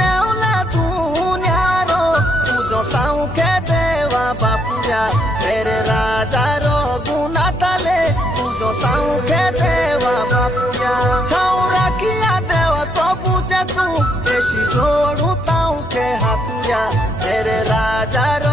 देवला दुनियारो पूजो ताऊ के देवा बापुया तेरे राजा रो गुना ताले पूजो ताऊ के देवा बापुया छौरा किया देवा सबू जे तू देशी जोड़ू ताऊ के हाथुया तेरे राजा रो